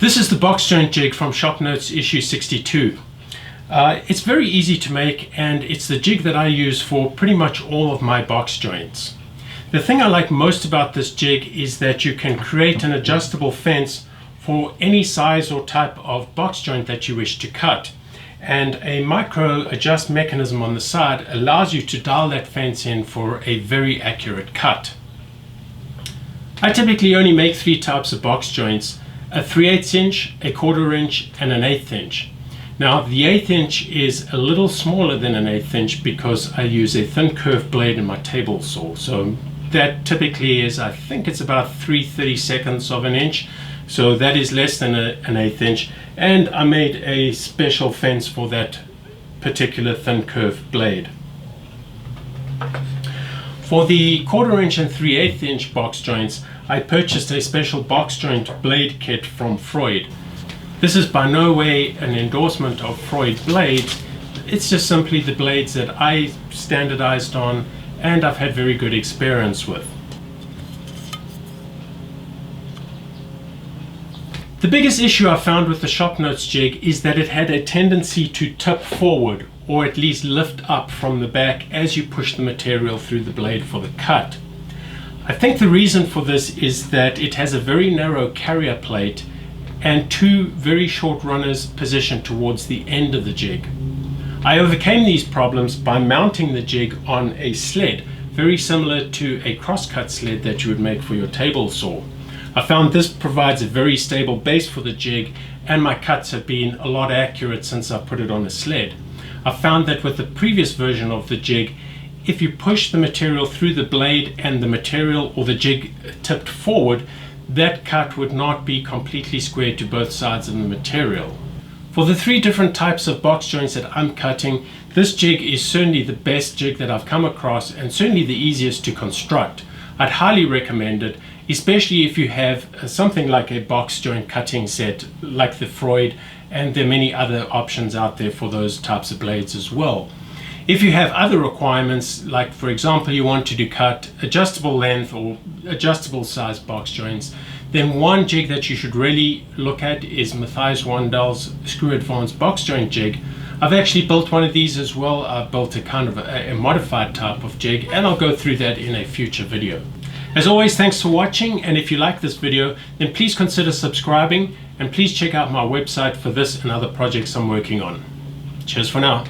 This is the box joint jig from ShopNotes issue 62. It's very easy to make, and it's the jig that I use for pretty much all of my box joints. The thing I like most about this jig is that you can create an adjustable fence for any size or type of box joint that you wish to cut. And a micro adjust mechanism on the side allows you to dial that fence in for a very accurate cut. I typically only make three types of box joints: a 3/8 inch, a 1/4 inch, and an 1/8 inch. Now the 1/8 inch is a little smaller than an 1/8 inch because I use a thin curved blade in my table saw. So that typically is, I think it's about 3/32 of an inch. So that is less than an 1/8 inch. And I made a special fence for that particular thin curved blade. For the 1/4 inch and 3/8 inch box joints, I purchased a special box joint blade kit from Freud. This is by no way an endorsement of Freud blades. It's just simply the blades that I standardized on and I've had very good experience with. The biggest issue I found with the ShopNotes jig is that it had a tendency to tip forward, or at least lift up from the back as you push the material through the blade for the cut. I think the reason for this is that it has a very narrow carrier plate and two very short runners positioned towards the end of the jig. I overcame these problems by mounting the jig on a sled, very similar to a crosscut sled that you would make for your table saw. I found this provides a very stable base for the jig, and my cuts have been a lot accurate since I put it on a sled. I found that with the previous version of the jig, if you push the material through the blade and the material or the jig tipped forward, that cut would not be completely square to both sides of the material. For the three different types of box joints that I'm cutting, this jig is certainly the best jig that I've come across and certainly the easiest to construct. I'd highly recommend it, especially if you have something like a box joint cutting set like the Freud, and there are many other options out there for those types of blades as well. If you have other requirements, like for example you want to cut adjustable length or adjustable size box joints, then one jig that you should really look at is Matthias Wandel's Screw Advanced box joint jig. I've actually built one of these as well. I've built a kind of a modified type of jig, and I'll go through that in a future video. As always, thanks for watching, and if you like this video, then please consider subscribing, and please check out my website for this and other projects I'm working on. Cheers for now.